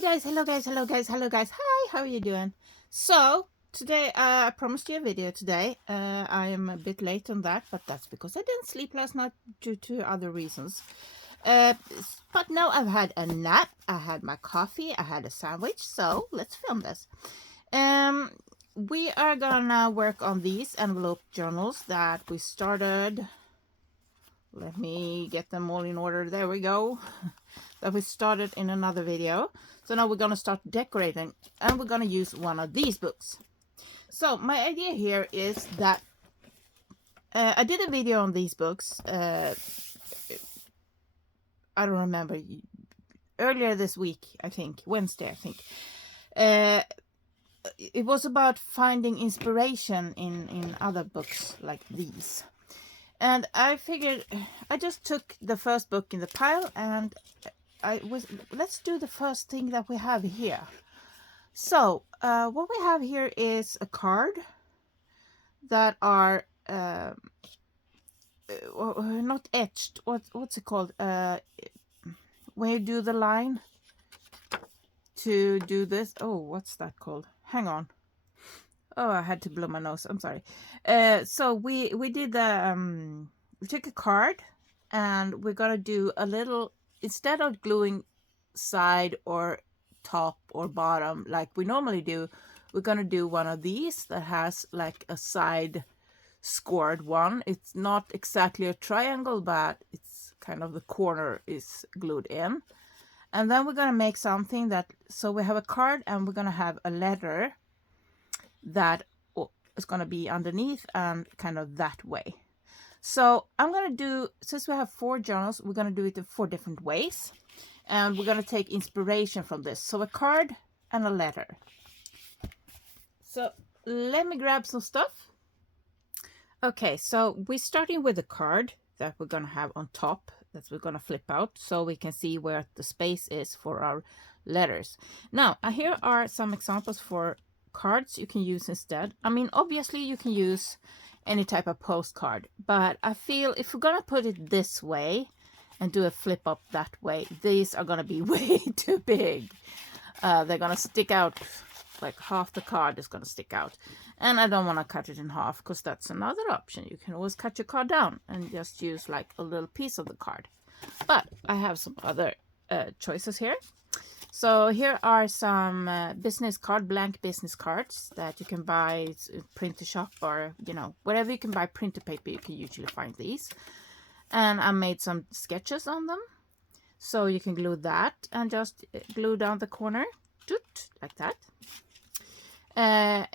hello guys. Hi, how are you doing? So today I promised you a video today. I am a bit late on that, but that's because I didn't sleep last night due to other reasons. But now I've had a nap, I had my coffee, I had a sandwich, so let's film this. We are gonna work on these envelope journals that we started. Let me get them all in order. There we go. That we started in another video. So now we're going to start decorating, and we're going to use one of these books. So my idea here is that I did a video on these books. I don't remember. Earlier this week, I think. Wednesday, I think. It was about finding inspiration in other books like these. And I figured I just took the first book in the pile, and let's do the first thing that we have here. So what we have here is a card that are not etched. What's it called? When you do the line to do this. Oh, what's that called? Hang on. Oh, I had to blow my nose. I'm sorry. So we did the we took a card, and we're gonna do a little, instead of gluing side or top or bottom like we normally do, we're gonna do one of these that has like a side scored one. It's not exactly a triangle, but it's kind of the corner is glued in. And then we're gonna make something that, so we have a card and we're gonna have a letter that is going to be underneath and kind of that way. So I'm going to do, since we have 4 journals, we're going to do it in 4 different ways, and we're going to take inspiration from this. So a card and a letter. So let me grab some stuff. Okay, so we're starting with a card that we're going to have on top, that we're going to flip out so we can see where the space is for our letters. Now here are some examples for cards you can use instead. I mean, obviously you can use any type of postcard, but I feel if we're gonna put it this way and do a flip up that way, these are gonna be way too big. They're gonna stick out, like half the card is gonna stick out, and I don't want to cut it in half, because that's another option. You can always cut your card down and just use like a little piece of the card, but I have some other choices here. So here are some business card, blank business cards that you can buy printer shop, or wherever you can buy printer paper, you can usually find these. And I made some sketches on them, so you can glue that and just glue down the corner like that.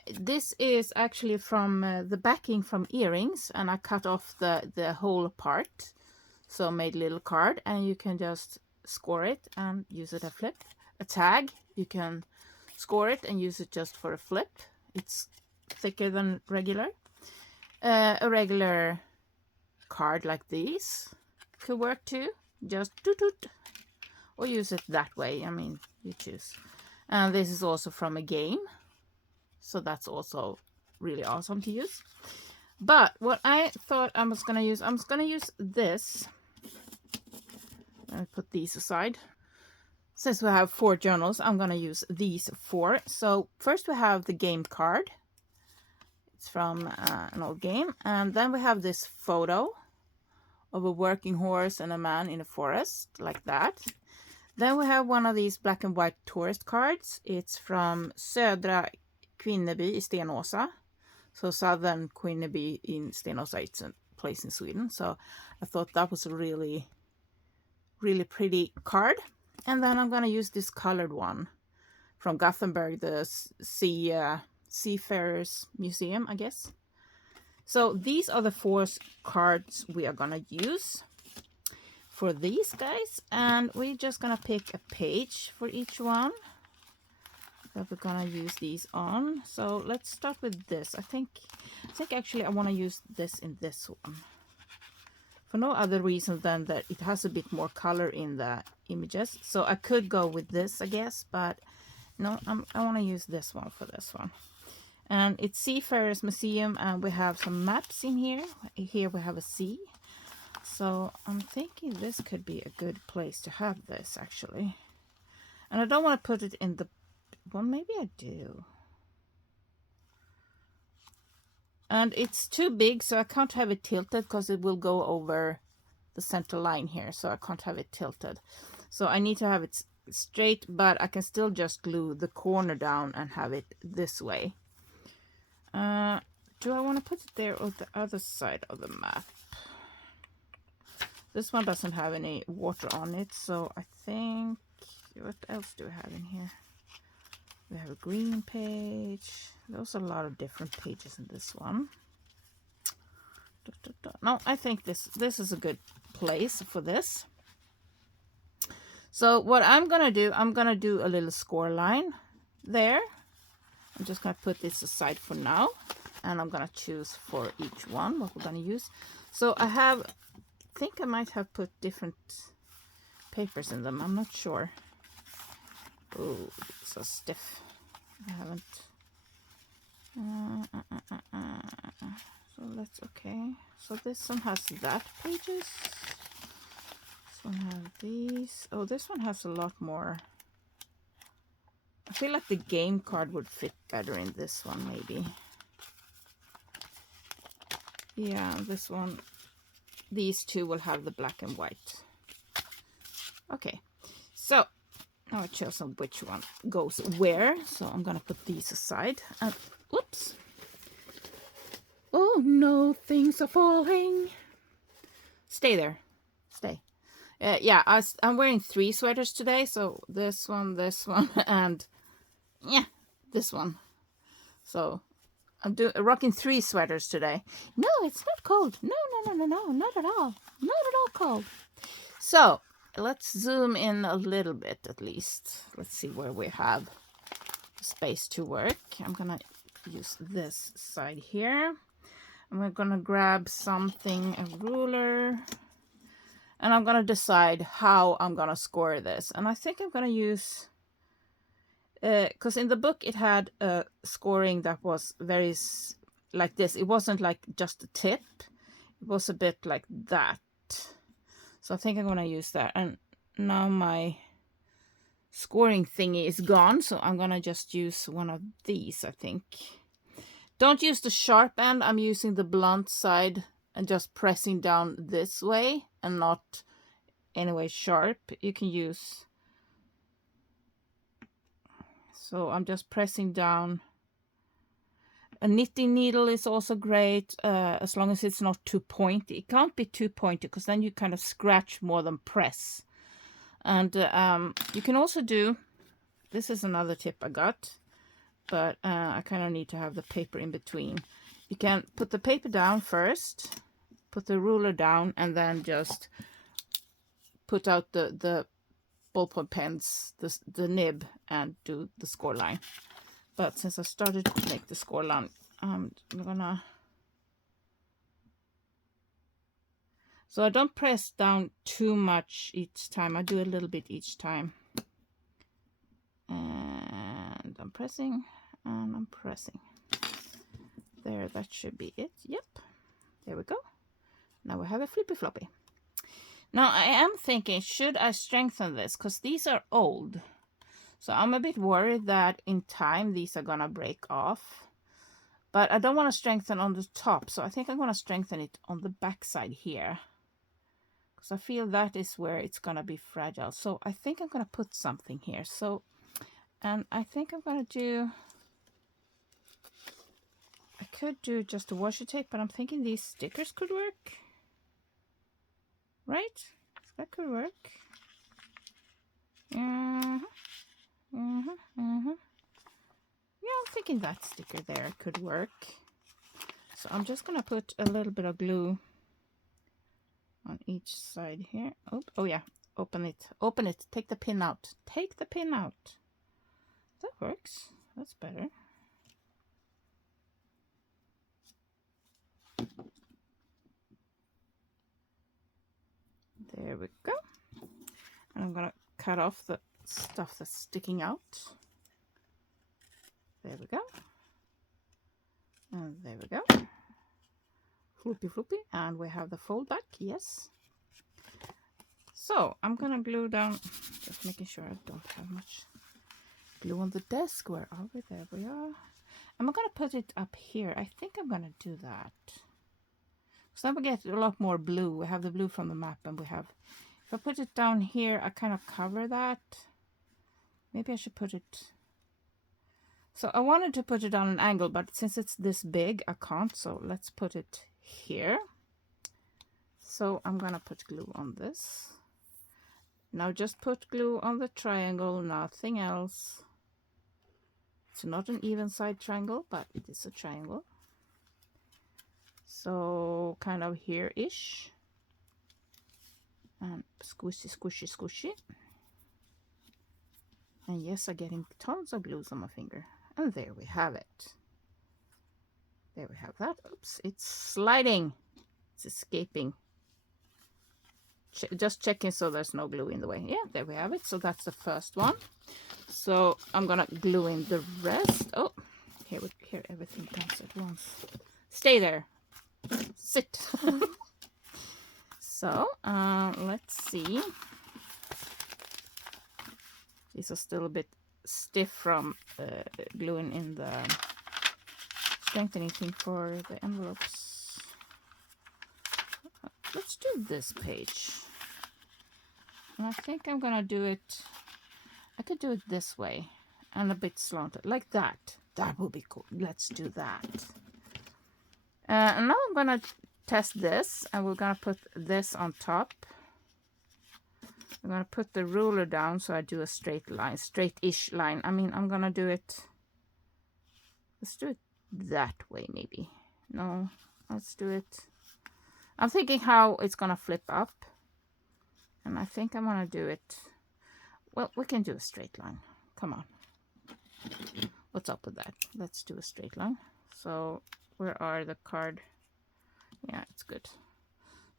This is actually from the backing from earrings, and I cut off the whole part, so made a little card, and you can just score it and use it a flip. A tag, you can score it and use it just for a flip. It's thicker than regular. A regular card like these could work too. Just toot, or use it that way. I mean, you choose. And this is also from a game, so that's also really awesome to use. But what I thought I was gonna use, this. I'll put these aside. Since we have 4 journals, I'm going to use these 4. So first we have the game card. It's from an old game. And then we have this photo of a working horse and a man in a forest, like that. Then we have one of these black and white tourist cards. It's from Södra Kvinneby i Stenåsa. So Southern Kvinneby in Stenåsa, it's a place in Sweden. So I thought that was a really, really pretty card. And then I'm going to use this colored one from Gothenburg, the Seafarers Museum, I guess. So these are the 4 cards we are going to use for these guys. And we're just going to pick a page for each one that we're going to use these on. So let's start with this. I think actually I want to use this in this one, for no other reason than that it has a bit more color in the images. So I could go with this, I guess, but no, I want to use this one for this one. And it's Seafarers Museum, and we have some maps in here. Here we have a sea. So I'm thinking this could be a good place to have this, actually. And I don't want to put it in the, well, maybe I do. And it's too big, so I can't have it tilted because it will go over the center line here. So I can't have it tilted. So I need to have it straight, but I can still just glue the corner down and have it this way. Do I want to put it there or the other side of the map? This one doesn't have any water on it, so I think, what else do we have in here? We have a green page. There's a lot of different pages in this one. No, I think this is a good place for this. So what I'm gonna do a little score line there. I'm just gonna put this aside for now, and I'm gonna choose for each one what we're gonna use. So I think I might have put different papers in them. I'm not sure. Oh, it's so stiff. I haven't. So that's okay. So this one has that pages. This one has these. Oh, this one has a lot more. I feel like the game card would fit better in this one, maybe. Yeah, this one. These two will have the black and white. Okay, so now I chose which one goes where. So I'm gonna put these aside. And whoops! Oh no, things are falling. Stay there. Stay. Yeah, I'm wearing 3 sweaters today. So this one, and yeah, this one. So I'm rocking 3 sweaters today. No, it's not cold. No, not at all. Not at all cold. So let's zoom in a little bit at least. Let's see where we have space to work. I'm gonna use this side here. And we're gonna grab something, a ruler. And I'm gonna decide how I'm gonna score this. And I think I'm gonna use, because in the book it had a scoring that was very like this. It wasn't like just a tip. It was a bit like that. So I think I'm gonna use that. And now my scoring thingy is gone, so I'm gonna just use one of these, I think. Don't use the sharp end. I'm using the blunt side and just pressing down this way and not anyway sharp. You can use, so I'm just pressing down. A knitting needle is also great, as long as it's not too pointy. It can't be too pointy because then you kind of scratch more than press. And you can also do, this is another tip I got, but I kind of need to have the paper in between. You can put the paper down first, put the ruler down, and then just put out the ballpoint pens, the nib, and do the score line. But since I started to make the score line, I'm gonna... So I don't press down too much each time. I do a little bit each time. And I'm pressing, and I'm pressing. There, that should be it. Yep. There we go. Now we have a flippy floppy. Now I am thinking, should I strengthen this? Because these are old. So I'm a bit worried that in time these are gonna break off. But I don't want to strengthen on the top. So I think I'm gonna strengthen it on the back side here. Because I feel that is where it's gonna be fragile. So I think I'm gonna put something here. So, and I think I'm gonna do, I could do just a washi tape, but I'm thinking these stickers could work. Right? That could work. Yeah, I'm thinking that sticker there could work. So I'm just gonna put a little bit of glue on each side here. Oh yeah, open it. Open it. Take the pin out. Take the pin out. That works. That's better. There we go. And I'm gonna cut off the stuff that's sticking out. There we go. And there we go. Floopy floopy. And we have the fold back, yes. So I'm gonna glue down, just making sure I don't have much glue on the desk. Where are we? There we are. I'm going to put it up here. I think I'm going to do that. So now we get a lot more blue. We have the blue from the map, and we have, if I put it down here, I kind of cover that. Maybe I should put it, so I wanted to put it on an angle, but since it's this big, I can't. So let's put it here. So I'm going to put glue on this. Now just put glue on the triangle, nothing else. It's not an even side triangle, but it is a triangle. So kind of here-ish. And squishy, squishy, squishy. And yes, I'm getting tons of glues on my finger. And there we have it. There we have that. Oops, it's sliding. It's escaping. Just checking so there's no glue in the way. Yeah, there we have it. So that's the first one. So I'm gonna glue in the rest. Oh, here everything comes at once. Stay there. Sit. So let's see. These are still a bit stiff from gluing in the strengthening thing for the envelopes. Let's do this page. And I think I'm gonna do it, I could do it this way and a bit slanted, like that. That would be cool. Let's do that. And now I'm gonna test this, and we're gonna put this on top. I'm gonna put the ruler down so I do a straight line, straight-ish line. I mean, I'm gonna do it, let's do it that way maybe. No, let's do it. I'm thinking how it's gonna flip up, and I think I'm gonna do it, well, we can do a straight line. Come on. What's up with that? Let's do a straight line. So where are the card? Yeah, it's good.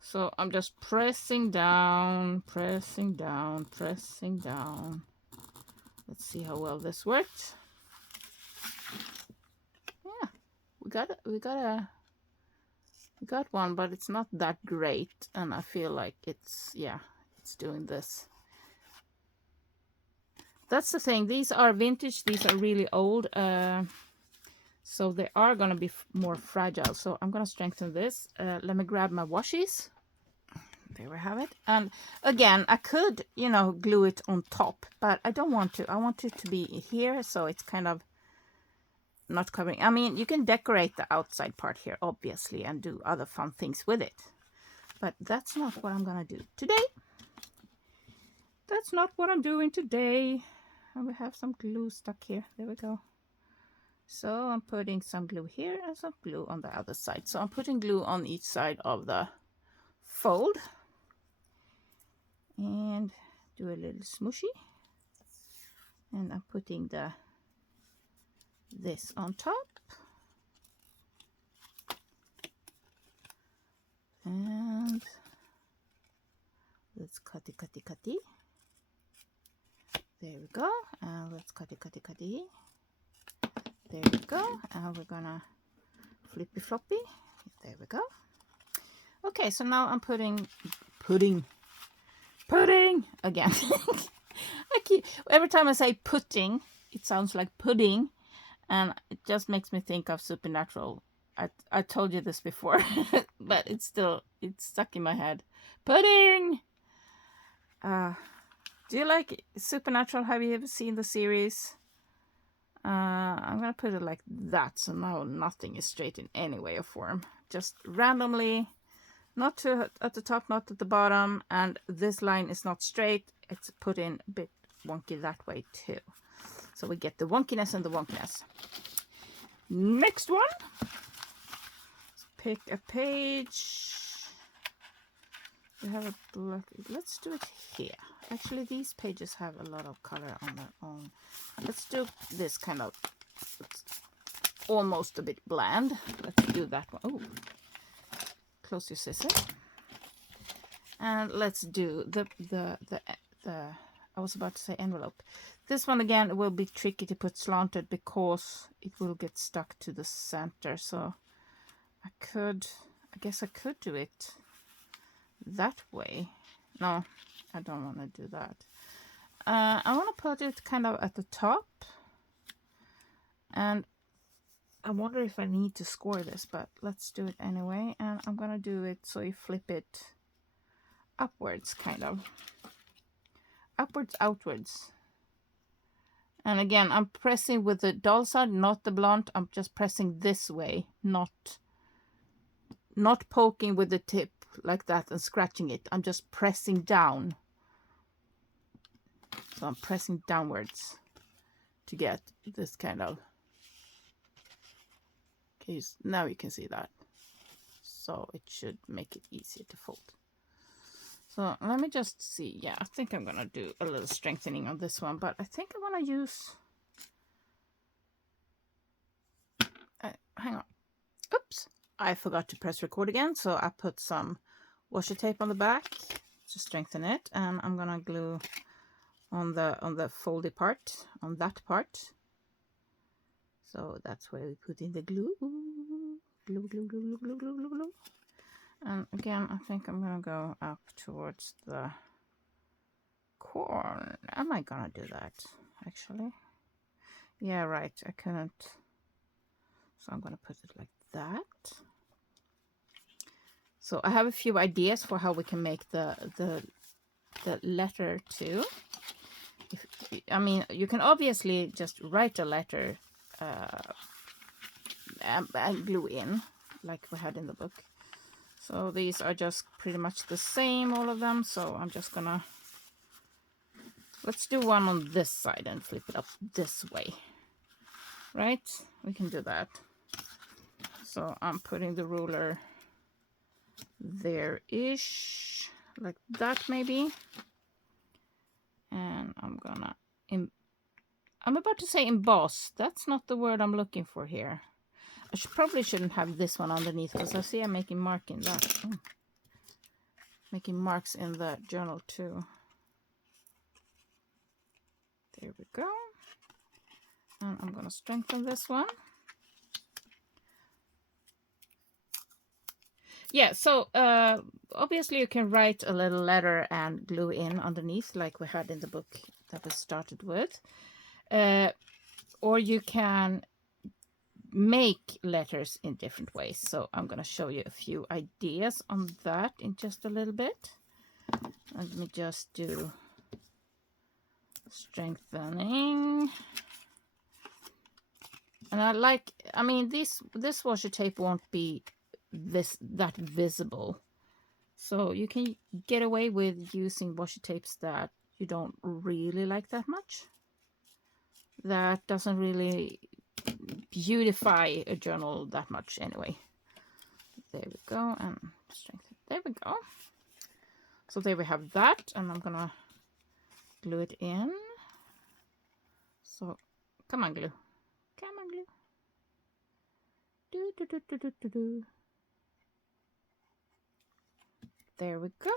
So I'm just pressing down, pressing down, pressing down. Let's see how well this worked. Yeah, we got one, but it's not that great, and I feel like it's, yeah, it's doing this. That's the thing. These are vintage. These are really old. So they are going to be more fragile. So I'm going to strengthen this. Let me grab my washies. There we have it. And again, I could, you know, glue it on top, but I don't want to. I want it to be here, so it's kind of not covering. I mean, you can decorate the outside part here, obviously, and do other fun things with it. But that's not what I'm going to do today. That's not what I'm doing today. And we have some glue stuck here. There we go. So I'm putting some glue here and some glue on the other side. So I'm putting glue on each side of the fold. And do a little smooshy. And I'm putting this on top. And let's cutty. There we go. And let's cutty. There we go. And we're gonna flippy floppy. There we go. Okay, so now I'm putting again. Every time I say putting, it sounds like pudding, and it just makes me think of Supernatural. I told you this before, but it's stuck in my head. Pudding. Do you like Supernatural? Have you ever seen the series? I'm gonna put it like that, so now nothing is straight in any way or form. Just randomly, not at the top, not at the bottom, and this line is not straight. It's put in a bit wonky that way too. So we get the wonkiness and the wonkiness. Next one. Let's pick a page. We have a black. Let's do it here. Actually, these pages have a lot of color on their own. Let's do this kind of, it's almost a bit bland. Let's do that one. Oh, close your scissors. And let's do the I was about to say envelope. This one again will be tricky to put slanted because it will get stuck to the center. So I guess I could do it that way. No, I don't want to do that. I want to put it kind of at the top, and I wonder if I need to score this, but let's do it anyway. And I'm gonna do it so you flip it upwards, kind of upwards, outwards. And again, I'm pressing with the dull side, not the blunt. I'm just pressing this way, not poking with the tip like that and scratching it. I'm just pressing down. So I'm pressing downwards to get this kind of. Okay, now you can see that. So it should make it easier to fold. So let me just see. Yeah, I think I'm gonna do a little strengthening on this one, but I think I want to use. Hang on. Oops, I forgot to press record again, so I put some washi tape on the back to strengthen it, and I'm gonna glue on the foldy part, on that part. So that's where we put in the glue. Glue, glue, glue, glue, glue, glue, glue, glue. And again, I think I'm gonna go up towards the corner. Am I gonna do that, actually? Yeah, right, I couldn't. So I'm gonna put it like that. So I have a few ideas for how we can make the letter too. I mean, you can obviously just write a letter and glue in, like we had in the book. So these are just pretty much the same, all of them. So I'm just gonna, let's do one on this side and flip it up this way. Right? We can do that. So I'm putting the ruler there-ish, like that maybe. And I'm gonna, I'm about to say emboss. That's not the word I'm looking for here. I probably shouldn't have this one underneath, because I see I'm making mark in that. Making marks in the journal too. There we go. And I'm gonna strengthen this one. Yeah, so obviously you can write a little letter and glue in underneath, like we had in the book that we started with. Or you can make letters in different ways. So I'm going to show you a few ideas on that in just a little bit. Let me just do strengthening. And I mean, this washi tape won't be that visible. So you can get away with using washi tapes that you don't really like that much. That doesn't really beautify a journal that much anyway. There we go, and strengthen. There we go. So there we have that, and I'm gonna glue it in. So come on, glue. Come on, glue. Do do do do do do do. There we go.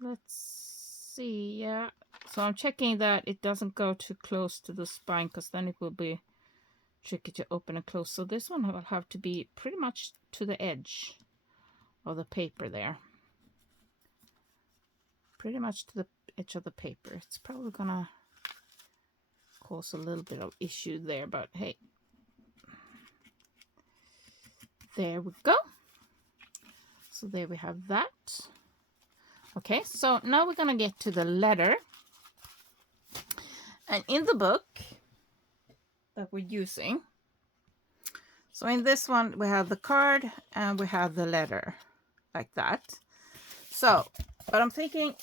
Let's see. Yeah. So I'm checking that it doesn't go too close to the spine, because then it will be tricky to open and close. So this one will have to be pretty much to the edge of the paper there. Pretty much to the edge of the paper. It's probably gonna cause a little bit of issue there, but hey. There we go. So there we have that. Okay, so now we're gonna get to the letter. And in the book that we're using, so in this one we have the card and we have the letter, like that. So, but I'm thinking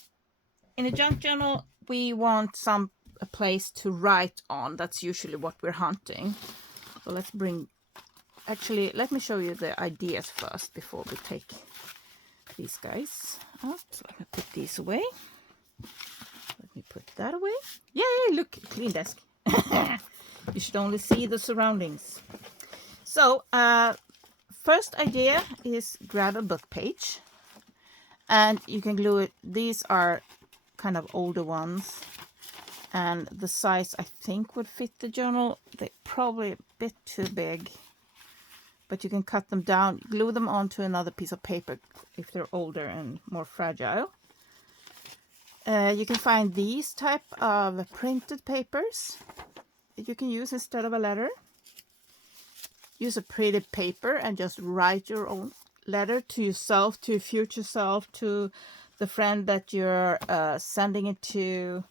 in a junk journal we want a place to write on. That's usually what we're hunting. So let's actually, let me show you the ideas first before we take these guys out. So let me put these away. Let me put that away. Yay, look, clean desk. You should only see the surroundings. So, first idea is grab a book page. And you can glue it. These are kind of older ones. And the size, I think, would fit the journal. They're probably a bit too big. but you can cut them down, glue them onto another piece of paper if they're older and more fragile. You can find these type of printed papers that you can use instead of a letter. Use a pretty paper and just write your own letter to yourself, to your future self, to the friend that you're sending it to.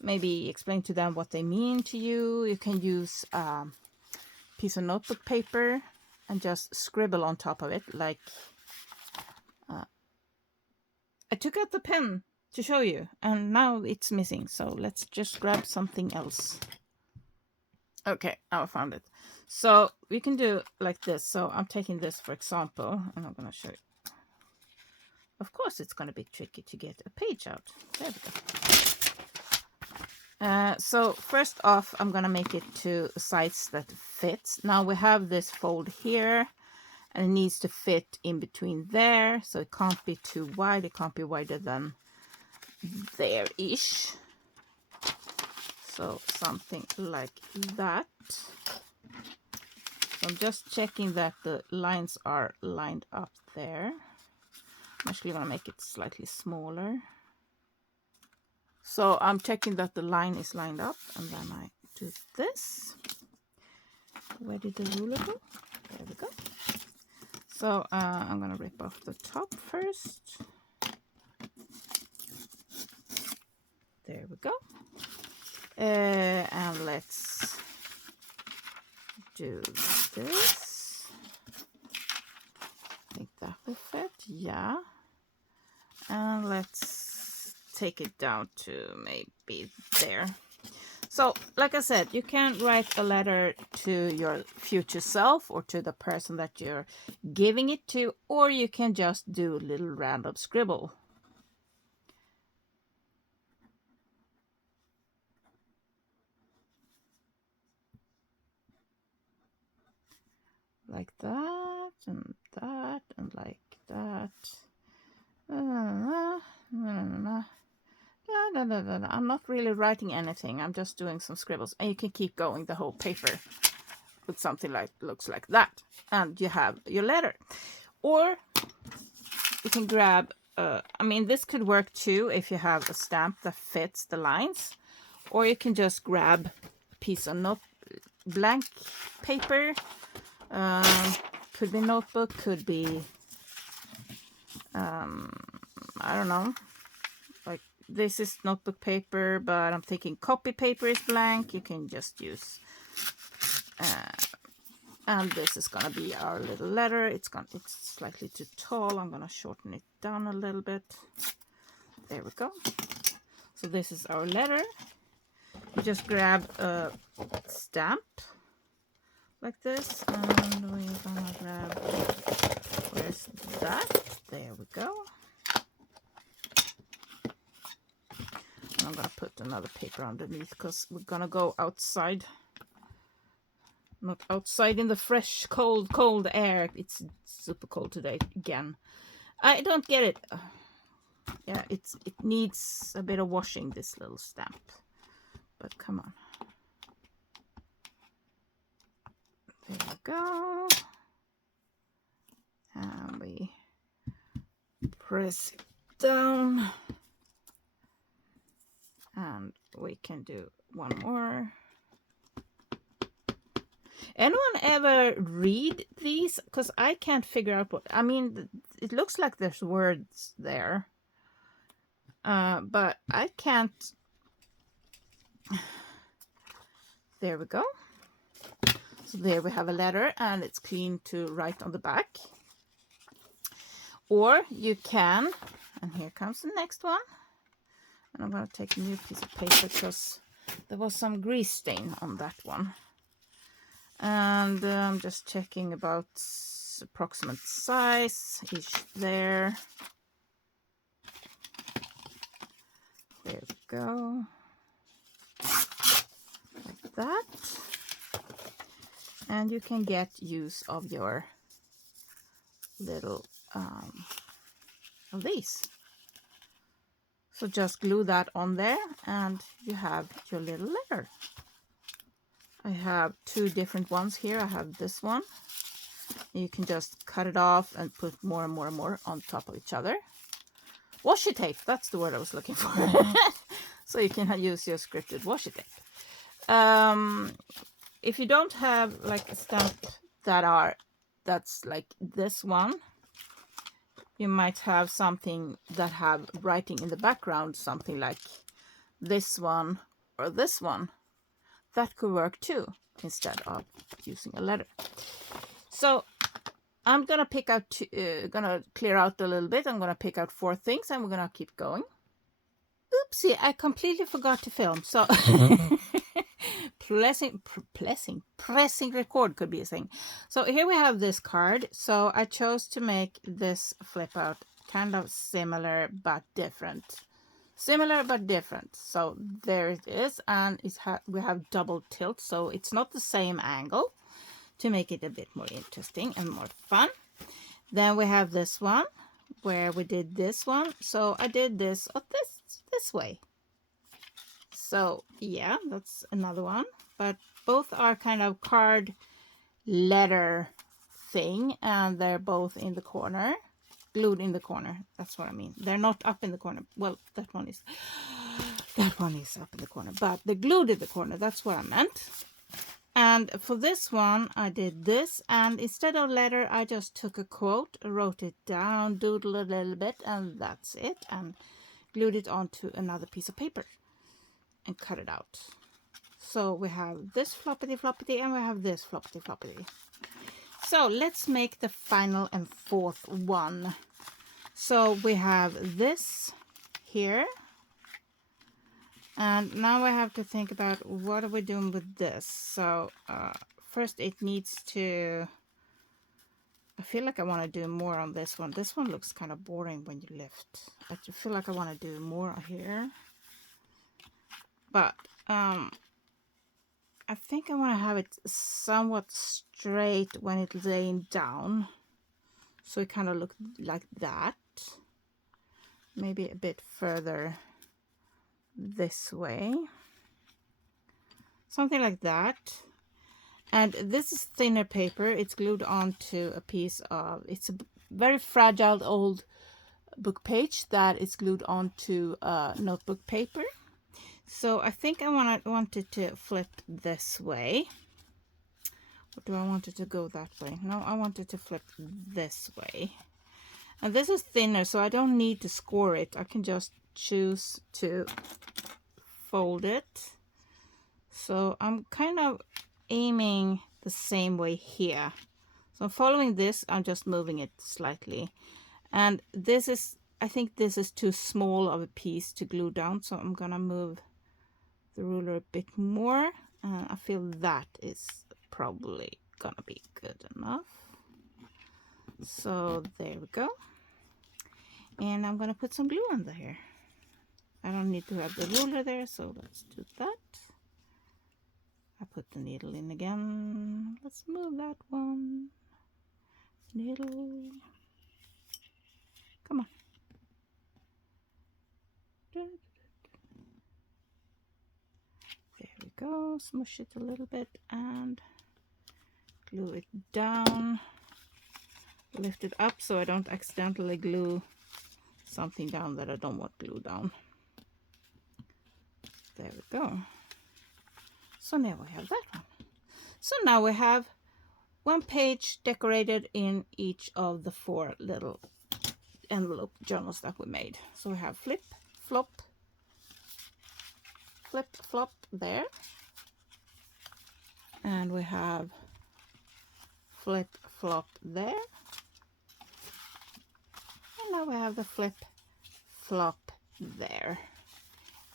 Maybe explain to them what they mean to you. You can use a piece of notebook paper and just scribble on top of it. Like, I took out the pen to show you, and now it's missing. So let's just grab something else. Okay, now I found it. So we can do like this. So I'm taking this, for example, and I'm going to show you. Of course, it's going to be tricky to get a page out. There we go. So first off, I'm going to make it to a size that fits. Now we have this fold here, and it needs to fit in between there. So it can't be too wide. It can't be wider than there-ish. So something like that. So I'm just checking that the lines are lined up there. I'm actually going to make it slightly smaller. So I'm checking that the line is lined up, and then I do this. Where did the ruler go? There we go. So I'm going to rip off the top first. There we go. And let's do this. I think that will fit. Yeah. And let's take it down to maybe there. So, like I said, you can write a letter to your future self or to the person that you're giving it to, or you can just do a little random scribble. Like that, and like that. I'm not really writing anything. I'm just doing some scribbles. And you can keep going the whole paper with something like looks like that. And you have your letter. Or you can grab, I mean, this could work too if you have a stamp that fits the lines. Or you can just grab a piece of blank paper. Could be notebook, could be, I don't know, like this is notebook paper, but I'm thinking copy paper is blank. You can just use, and this is gonna be our little letter. It's slightly too tall. I'm gonna shorten it down a little bit. There we go. So this is our letter. You just grab a stamp like this, and we're gonna grab, where's that? There we go. And I'm gonna put another paper underneath because we're gonna go outside. Not outside in the fresh, cold air. It's super cold today again. I don't get it. Yeah, it needs a bit of washing, this little stamp. But come on. There we go. And we press it down. And we can do one more. Anyone ever read these? Because I can't figure out what, I mean, it looks like there's words there. But I can't. There we go. So there we have a letter, and it's clean to write on the back. Or you can, and here comes the next one. And I'm going to take a new piece of paper because there was some grease stain on that one. And I'm just checking about approximate size ish there. There we go. Like that. And you can get use of your little of these. So just glue that on there, and you have your little letter. I have two different ones here. I have this one, You can just cut it off and put more and more and more on top of each other. Washi tape, that's the word I was looking for. So you can use your scripted washi tape. If you don't have like a stamp that's like this one, you might have something that have writing in the background, something like this one or this one. That could work too, instead of using a letter. So I'm gonna pick out, gonna clear out a little bit. I'm gonna pick out 4 things, and we're gonna keep going. Oopsie, I completely forgot to film. So pressing record could be a thing. So here we have this card. So I chose to make this flip out kind of similar but different. Similar but different. So there it is, and we have double tilt, so it's not the same angle, to make it a bit more interesting and more fun. Then we have this one where we did this one. So I did this this way. So yeah, that's another one. But both are kind of card letter thing, and they're both in the corner, glued in the corner. That's what I mean. They're not up in the corner. Well, that one is up in the corner, but they're glued in the corner. That's what I meant. And for this one, I did this, and instead of letter, I just took a quote, wrote it down, doodled a little bit, and that's it, and glued it onto another piece of paper and cut it out. So we have this floppity floppity, and we have this floppity floppity. So let's make the final and 4th one. So we have this here. And now I have to think about what are we doing with this. So first it needs to, I feel like I want to do more on this one. This one looks kind of boring when you lift. I feel like I want to do more here. But I think I want to have it somewhat straight when it's laying down. So it kind of looks like that. Maybe a bit further this way, something like that. And this is thinner paper. It's glued onto a piece of, it's a very fragile old book page that is glued onto notebook paper. So I think I wanted to flip this way. Or do I want it to go that way? No, I wanted to flip this way. And this is thinner, so I don't need to score it. I can just choose to fold it. So I'm kind of aiming the same way here. So I'm following this, I'm just moving it slightly. And this is, I think this is too small of a piece to glue down, so I'm gonna move the ruler a bit more. I feel that is probably gonna be good enough. So there we go. And I'm gonna put some glue under here. I don't need to have the ruler there, so let's do that. I put the needle in again. Let's move that one. Needle. Come on. There we go. Smush it a little bit and glue it down. Lift it up so I don't accidentally glue something down that I don't want glue down. There we go. So now we have that one. So now we have one page decorated in each of the 4 little envelope journals that we made. So we have flip, flop, flip, flop there. And we have flip, flop there. And now we have the flip, flop there.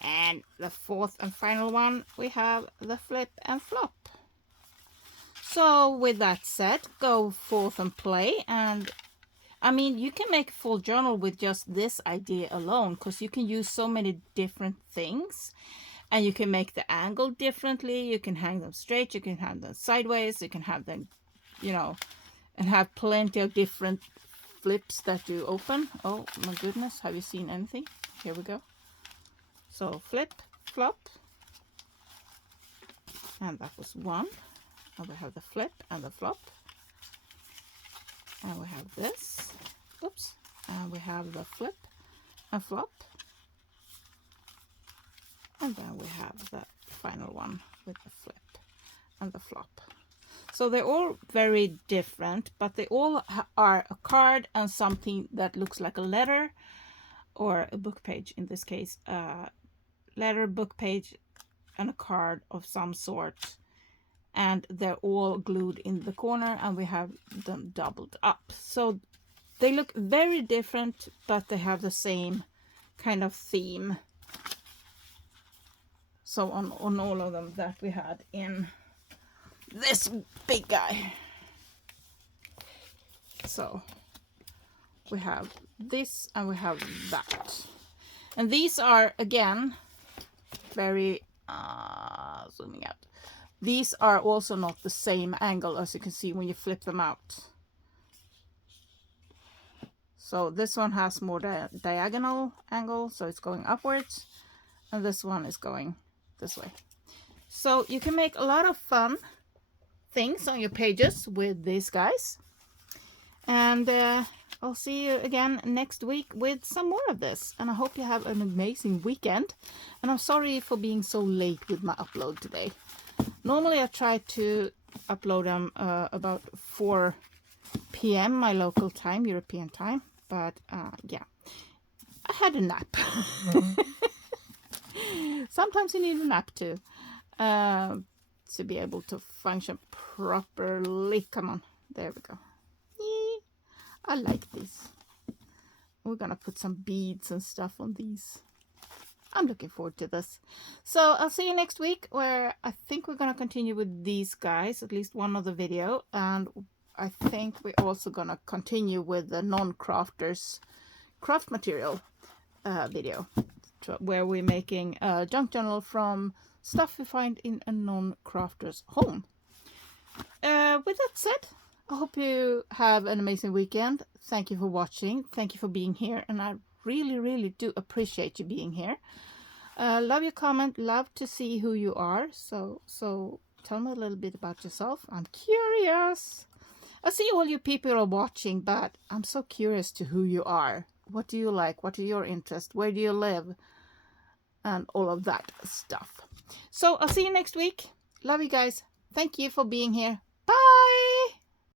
And the 4th and final one, we have the flip and flop. So with that said, go forth and play. And I mean, you can make a full journal with just this idea alone, because you can use so many different things. And you can make the angle differently. You can hang them straight. You can hang them sideways. You can have them, you know, and have plenty of different flips that you open. Oh my goodness, have you seen anything? Here we go. So flip, flop, and that was one. And we have the flip and the flop. And we have this. Oops. And we have the flip and flop. And then we have the final one with the flip and the flop. So they're all very different, but they all are a card and something that looks like a letter or a book page. In this case, letter, book page, and a card of some sort. And they're all glued in the corner, and we have them doubled up. So they look very different, but they have the same kind of theme. So on all of them that we had in this big guy. So we have this and we have that. And these are, again, very, zooming out. These are also not the same angle, as you can see when you flip them out. So this one has more diagonal angle, so it's going upwards. And this one is going this way. So you can make a lot of fun things on your pages with these guys. And I'll see you again next week with some more of this. And I hope you have an amazing weekend. And I'm sorry for being so late with my upload today. Normally I try to upload them about 4 p.m. my local time, European time. But yeah, I had a nap. Sometimes you need a nap too. To be able to function properly. Come on, there we go. Yee. I like these. We're gonna put some beads and stuff on these. I'm looking forward to this. So I'll see you next week, where I think we're gonna continue with these guys, at least one of the video, and I think we're also gonna continue with the non-crafters craft material video, where we're making a junk journal from stuff we find in a non-crafter's home. With that said, I hope you have an amazing weekend. Thank you for watching. Thank you for being here. And I really, really do appreciate you being here. Love your comment. Love to see who you are. So tell me a little bit about yourself. I'm curious. I see all you people are watching, but I'm so curious to who you are. What do you like? What are your interests? Where do you live? And all of that stuff. So I'll see you next week. Love you guys. Thank you for being here. Bye.